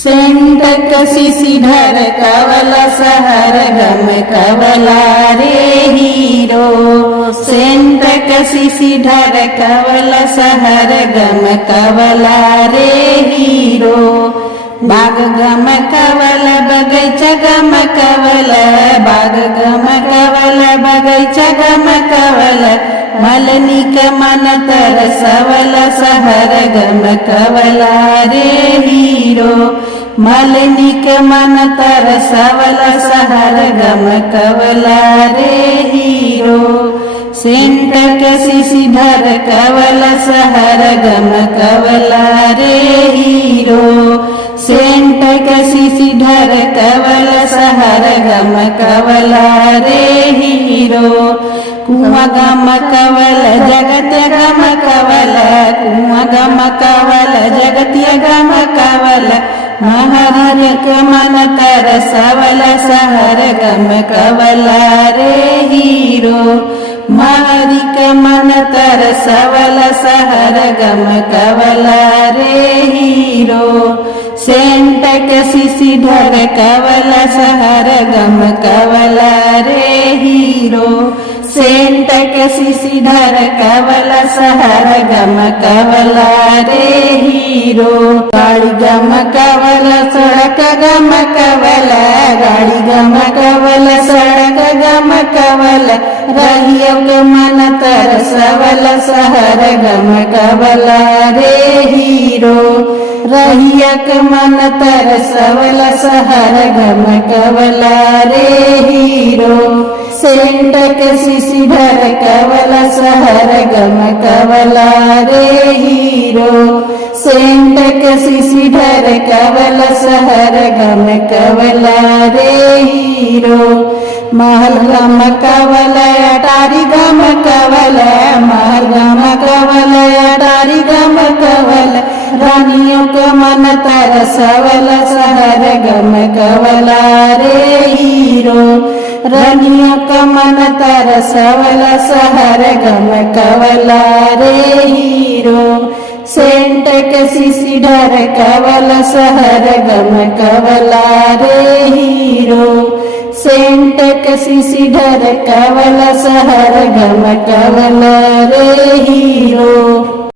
Saint कसी ढर कवल सहर गम कवला रे हीरो। सेंट कसी ढर कवल सहर गम कवला रे हीरो। बाग गम कवल बगैचा गम कवल, बाग गम कवल बगैचा गम कवल। मलनिक मन तरसवल सहर गम कवला रे हीरो। मलनिक मन तरसवल सहर गम कवला रे हीरो। सेंट कसी ढर कवल सहर गम कवला रे हीरो। सेंट कसी ढर कवल सहर गम कवला रे हीरो। कुआं गम कवल जगत्य गम कवल, कुआं गम कवल जगत्य गम कवल। महरिक मन तरसवल सहर गम कवला रे हीरो। महरिक मन तरसवल सहर गम कवला रे हीरो। सेंट कसी ढर कवल सहर गम कवला रे हीरो। सेंट कसी ढर कवल सहर गम कवला रे हीरो। गाड़ी गम कवल सड़क गम कवल, गाड़ी गम कवल सड़क गम कवल। रहियो के मन तरसवल सहर गम कवला रे हीरो। रहियक मन तरसवल सहर गम कवला रे हीरो। सेंट कसी ढर कवल सहर गम कवला रे हीरो। सेंट कसी ढर कवल सहर गम कवला रे हीरो। महल गम कवल अटारी गम कवल, महल गम कवल अटारी गम कवल। रानियों के मन तरसवल सहर गम कवला रे हीरो। रानियों के मन तरसवल सहर गम कवला रे हीरो। सेंट कसी ढर कवल सहर गम कवला रे हीरो। सेंट कसी ढर कवल सहर गम कवला रे हीरो।